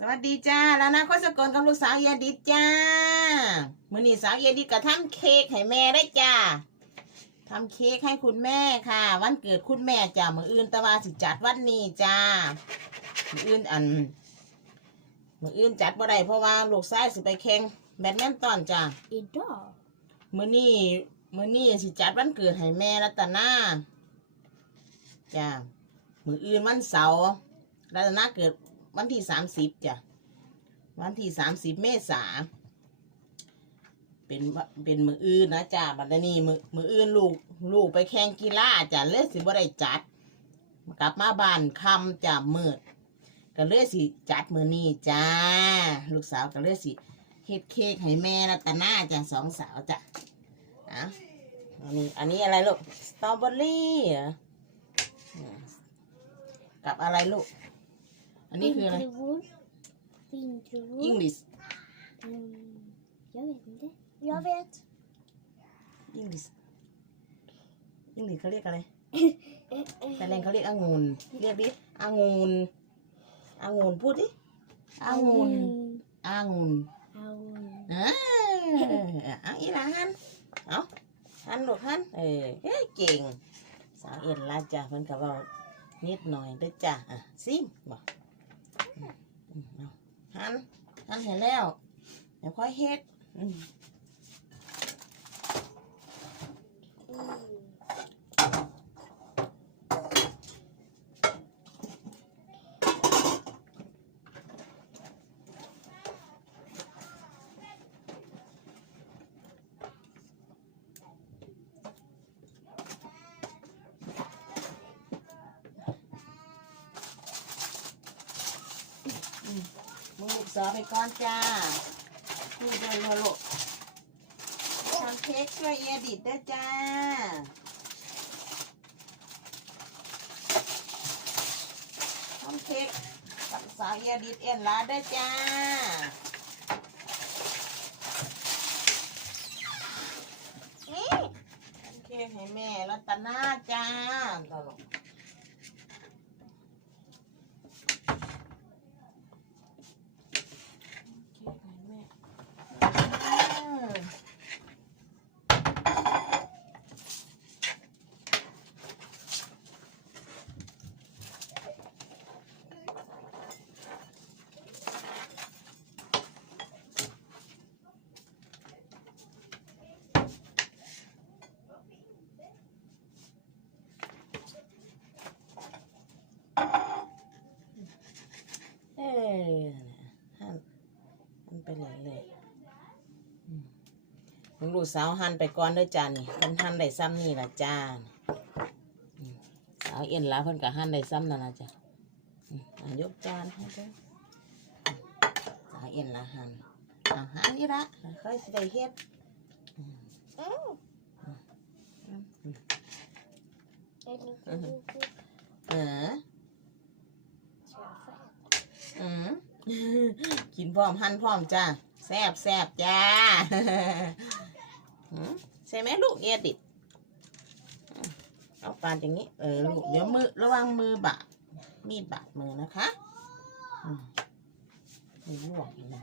สวัสดีจ้าแล้วนะข้อสกลกับลูกสาวเยดิดจ้ามื้อนี้สาวเยดิดก็ทำเค้กให้แม่ได้จ้าทำเค้กให้คุณแม่ค่ะ วันเกิดคุณแม่จ้ามื้ออื่นแตะวาสิจัดวันนี้จ้ามื้ออื่นอันมื้ออื่นจัดบ่ได้เพราะว่าลูกชายสิไปแข่งแบดมินตันจ้า Idag? มื้อนี้มื้อนี้สิจัดวันเกิดให้แม่รัตนาจ้ามื้ออื่นวันเสาร์รัตนาเกิด วันที่สามสิบจ้ะ วันที่สามสิบเมษา เป็นเป็นมืออื่นนะจ้าบัดนี้มือมืออื่นลูกลูกไปแข่งกีฬาจ้ะเลยสิบ่ได้จัด กลับมาบ้านคำจ้ะมืดก็เลยสิจัดมือนี้จ้า ลูกสาวก็เลยสิเฮ็ดเค้กให้แม่รัตนาจ้ะสองสาวจ้ะอะอันนี้อันนี้อะไรลูกสตรอเบอรี่ออืมกับอะไรลูก อันนี้คืออะไร Vindruvor? Vindruvor? อังกฤษ Mm, jag vet inte. Jag vet. อังกฤษอังกฤษเขาเรียกอะไร Eh, eh, แต่แรงเขาเรียกองุ่นเรียกดิองุ่นองุ่นพูดดิองุ่นองุ่น Aun. อ่าเอาอีหลาหันเอาหันลูกหันเออเฮ้ยเก่ง สาวเอ็นลาจ้ะเพิ่นก็เว้านิดหน่อยเด้อจ้ะอะซิมบอกอืมอืมเอา หันหันเห็นแล้ว เดี๋ยวค่อยเฮ็ดอืมงลูก สาวไปก่อนจ้าพูดเลยว่าลูกทำเค้กช่วยเอดิตด้วยจ้าทำเค้กกับสาวเอดิตเอ็นลาด้วยจ้านี่ทำเค้กให้แม่รัตนาจ้าตลก เค้กให้แม่อืมเอ้ยหั่นมันไปเลยเลยอืม ลูกสาวหั่นไปก่อนเด้อจ้านี่เพิ่นหั่นได้ซ้ำนี่ล่ะจ้าสาวเอ็นล้วเพิ่นก็หั่นได้ซ้ำนั่นล่ะจ้ะอืมอะยกจานให้เด้อสาวเอ็นละหั่นเอาหั่นนี่ละค่อยสิได้เฮ็ดอืม Är det inte riktigt เอออืมกินพร้อมหั่นพร้อมจ้าแซบแซบจ้า ใช่ไหมลูกเอดิตอืมเอาปานอย่างนี้ เออลูกเดี๋ยวมือระวังมือบาดมีดบาดมือนะคะอืมมือลวกอีกนะ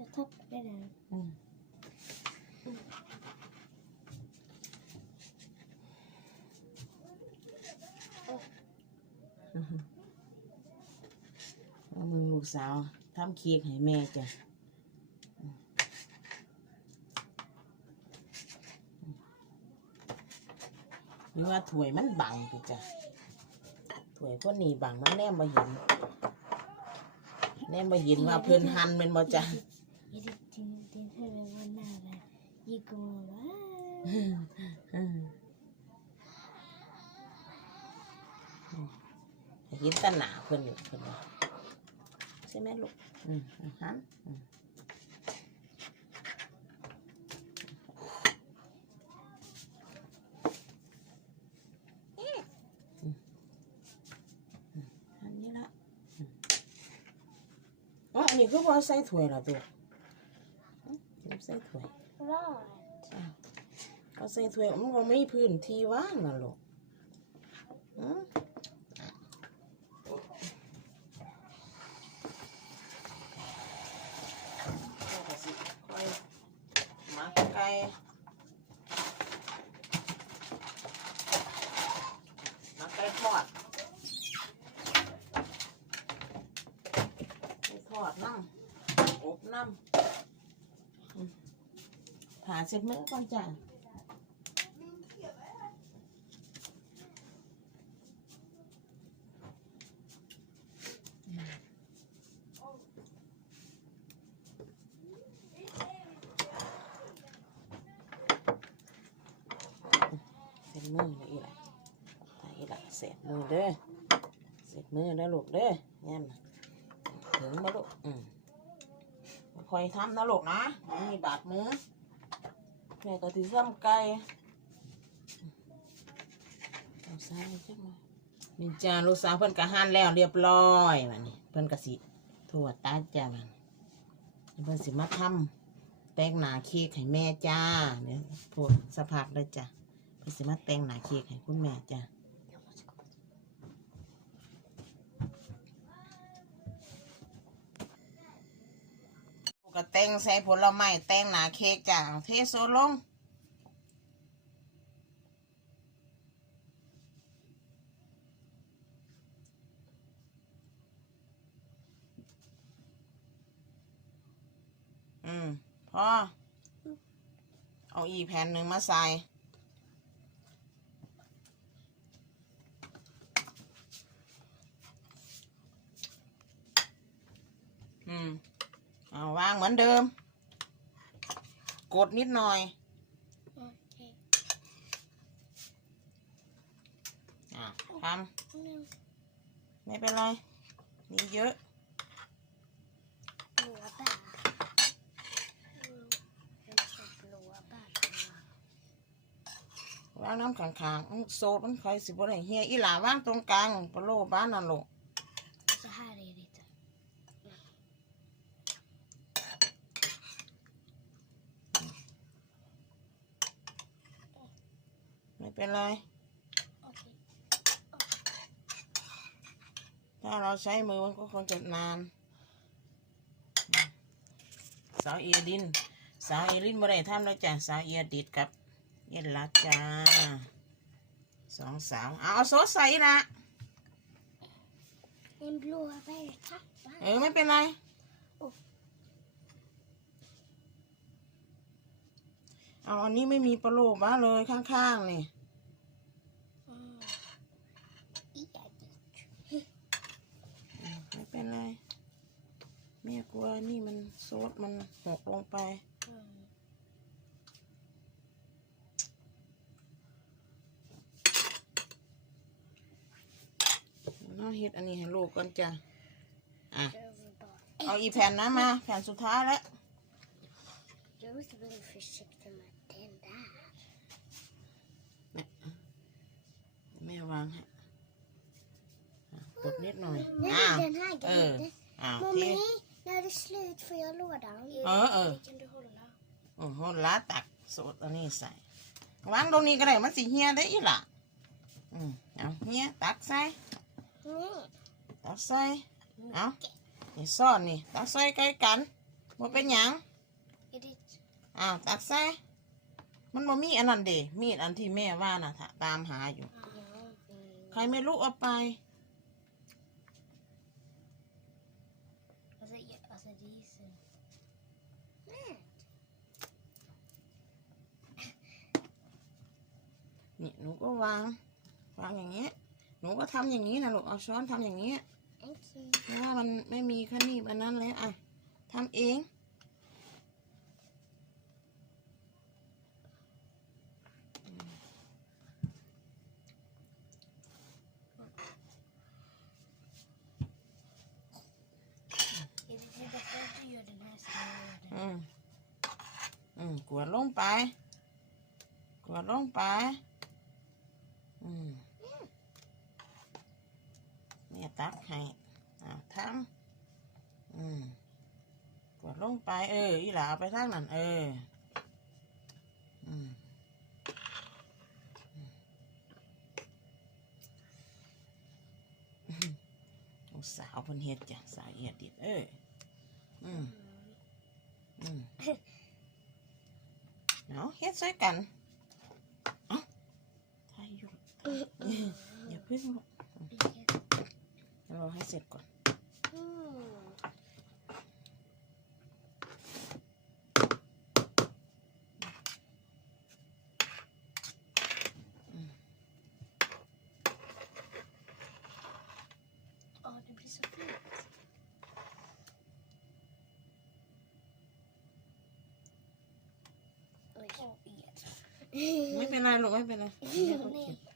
Jag tappade den. อืมเอามือลูกสาวทำเค้กให้แม่จ้ะ หรือว่าถ้วยมันบังไปจ้ะถ้วยพวกนี้บังมันแนมมาเห็นแนมมาเห็นว่าเพิ่นหันแมันบ่จ้ะ Är det din, din huvud var nära? Gick och va? เห็นแตหนาเพิ่นอยู่เพิ่นว่าใช่ไหมลูกอืมอาหารอืม ใส่ถ้วยละตัวใส่ถ้วยร้อนก็ใส่ถ้วยมันก็ไม่พื้นที่ว่างน่ะลูกมักไก่มักไก่ทอดทอดนั่ง อบน้ำอืมผ่าเสร็จมือก่อนจ้ะเสร็จมือเลยอีหละตายอีหละเสร็จมือเด้อเสร็จมือเด้อลูกเด้อแง่มนะถึงมาลูกอืม คอยทำนะลูกนะมีบาดมือแม่ก็ถือซ้ำไก่เอาซ้ายจังมานี่จ้าลูกสาวเพิ่นกะหั่นแล้วเรียบร้อยมันนี่เพิ่นกะสิถั่วตัดจ้ามันเพิ่นสิมาทำแต่งหนาเค้กให้แม่จ้าเนี่ยพวกสะพักเลยจ้ะเพิ่นสิมาแต่งหนาเค้กให้คุณแม่จ้า ก็แต่งใส่ผลไม้แต่งหนาเค้กจ้ะเอาเทโซลงอืมพอเอาอีแผ่นหนึ่งมาใส่อืม เอาวางเหมือนเดิม กดนิดหน่อยโอเคอะทหนึ่งำไม่เป็นไรนี่เยอะ หลัวป่าอืมเป็นสับหลัวป่าวางน้ำข้างๆอื้อโซดมันคอยสิบ่ได้เฮียอีหลาวางตรงกลางปะโลบ้านนั่นลูก Så här är det inte. ไม่เป็นไร Okej. ถ้าเราใช้มือมันก็คงจะนาน สาวเอียดิน สาวเอียดินบ่ได้ทำแล้วจ้ะสาวเอียดิดกับ เย็นละจ้าสองสาวเอาเอาโซดใส่ละ En blåbärstappa. เออไม่เป็นไรเอาอันนี้ไม่มีปลาโลบ้าเลยข้างๆนี่ Mm. Ja, dit. ไม่เป็นไรแม่กลัวนี่ มันโซดมันหกลงไป Mm. น้าเฮ็ดอันนี้ให้ลูกก่อนจ้ะ อะ Underbart. เอาอีแผ่นนะมา แผ่นสุดท้ายแล้ว Jag måste vara försiktig med den där. แม่วางให้อะกดนิดหน่อย Nej, อ้าว den här เออ grejen. อ้าวที Mommy, när det är slut får jag lådan? Ja, ja. Kan du hålla? โอ้โหลาตักสูตรอันนี้ใส่วางตรงนี้ก็ได้มันสิเฮียได้อีหล่ะอืมเอาเฮียตักใส่ Nej. ตักใส่เอานี่ซ่อนนี่ตักใส่ใกล้กันบ่เป็นหยัง Är det... อ้าวตักใส่มันบ่มีอันนั้นเด้มีดอันที่แม่ว่าน่ะถ้าตามหาอยู่ Ja. mm. ใครไม่รู้เอาไป Alltså, jag, alltså det är så... Nej. นี่หนูก็วางวางอย่างเงี้ย หนูก็ทำอย่างนี้นะลูกเอาช้อนทำอย่างเงี้ย Okej. เพราะว่ามันไม่มีขนีบอันนั้นแล้วอะทำเองอืม อืมกวดลงไป กวดลงไป อืมแม่ตักให้อาทำอืมกวดลงไปเอออีหลาเอาไปทางนั้นเออ อืมสาวพนเฮ็ดจ้ะสาวเอียดดิดเอออืมอืมเอาะเฮ็ดใส่กัน อย่าพึ่งรอให้เสร็จก่อนไม่เป็นไรหรอกไม่เป็นไร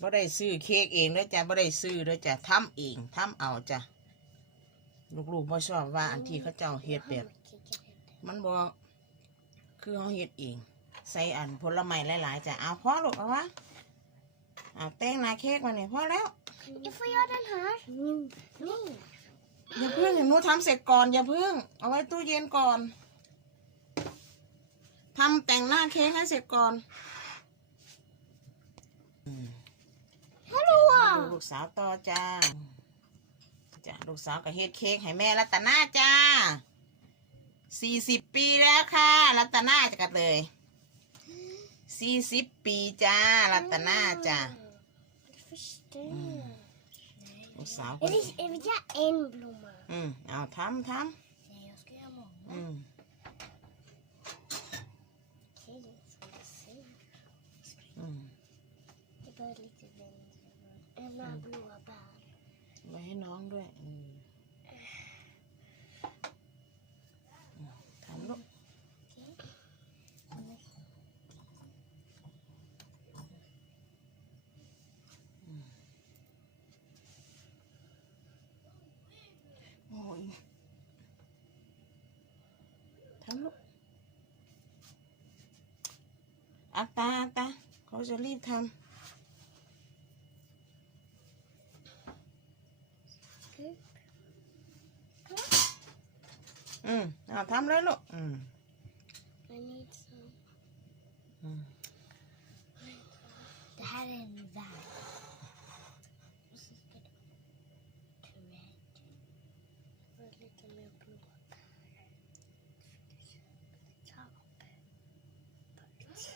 บ่ได้ซื้อเค้กเองเด้อจ้ะบ่ได้ซื้อเด้อจ้ะทำเองทำเอาจ้ะลูกๆบ่ชอบว่าอันที่เขาเจ้าเฮ็ดแบบ มันบ่คือเขาเฮ็ดเอง ใส่อันผลไม้หลายๆจ้ะเอาพอลูกเอาวะเอาแต่งหน้าเค้กมาเนี่ยพอแล้ว Jag får göra den här. Nu. Nu. อย่าเพิ่งหนูทำเสร็จก่อนอย่าเพิ่ง เอาไว้ตู้เย็นก่อนทำแต่งหน้าเค้กให้เสร็จก่อน อืม Hallå! ดูลูกสาวต่อจ้าจ้าลูกสาวกับเฮ็ดเค้กให้แม่รัตนาจ้าสี่สิบปีแล้วค่ะ รัตนาจะกัดเลยสี่สิบปีจ้า รัตนาจ้า Jag förstår. ลูกสาวค Jag น vill, jag vill göra en blomma. อืมเอาทำท Nej, jag ska göra många. ำอืม Okej, som น้องหนูเปล่าไว้ให้น้องด้วยทำลูกโอ้ยทำลูกอาตาอาตาเขาจะรีบทำ อืมเอาทำเลยลูกอืม I need some. อืม Det här är en väg. Och så ska det till red. Och lite mer blåbär. Topp. Lite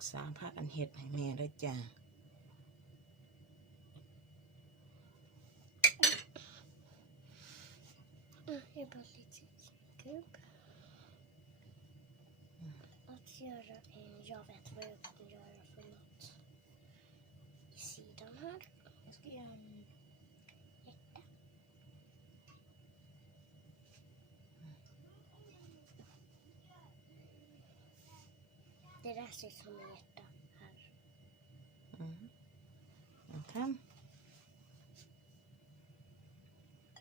mer blåbär. ลูกสาวพากันเห็ดให้แม่ด้วยจ้า Mm, Jag bara lite gubb. Att göra en, jag vet vad jag kommer göra för något. I sidan här. Jag ska göra en Det där ser ut som en hjärta här. อืมเอาท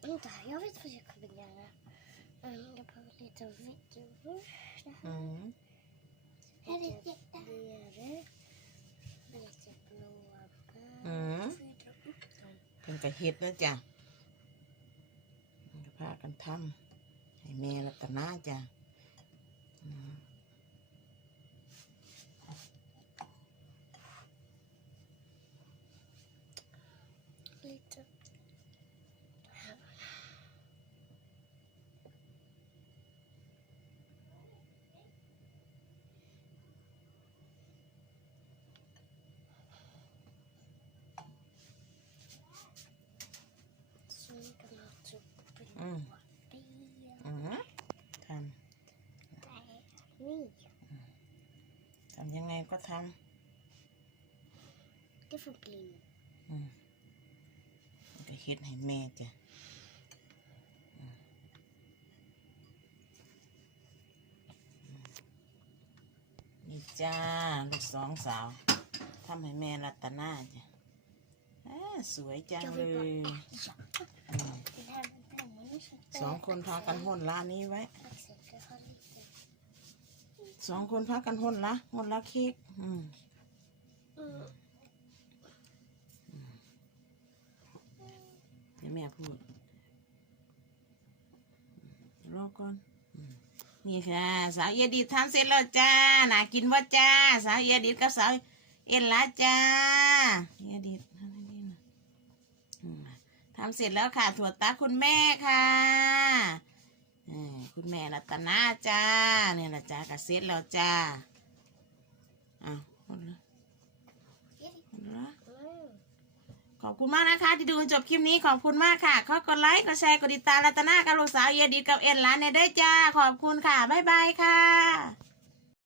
Vänta, jag vet vad jag kommer göra. Mm, jag behöver lite vidor. Det ำ här. อืม Här är ett hjärta. Nere. Lite blåbär. Mm. Får jag dra upp dem? เพิ่นก็เห็ดนะจ้ะก็พากันทำให้แม่รัตนาจ้ะอืม Lite. Här. Så kan man ta upp Mm. blåa ben. อืมท Nej. ำ ทำยังไงก็ท Det får bli ำอืมก็เฮ็ดให้แม่จ้ะอืมนี่จ้า ลูกสองสาวทำให้แม่รัตนาจ้ะอ่าสวยจัง Jag เล vill bara ย äta. อืม Det här med blommorna så สองคนพากันห้นร้านนี้ไว้ สองคนพากันห้นละห้นละเค้กอืมเดี๋ยวแม่พูดรอก่อนนี่ค่ะ สาวเอียดิททำเสร็จแล้วจ้าน่ากินว่าจ้า สาวเอียดิกับสาวเอ็นละจ้าเอียดิททำให้ดีหน่อยอืมทำเสร็จแล้วค่ะ ถั่วตาคุณแม่ค่ะ คุณแม่รัตนาจ้าเนี่ยละจ้ากับเซ็ตแล้วจ้าอ้าวหมดแล้วหมดแล้ว Mm. ขอบคุณมากนะคะ ที่ดูจบคลิปนี้ขอบคุณมากค่ะขอกดไลค์กดแชร์กดติดตามรัตนากับลูกสาวเยดีกับเอ็นร้านเนี่ยได้จ้า ขอบคุณค่ะ บ๊ายบายค่ะ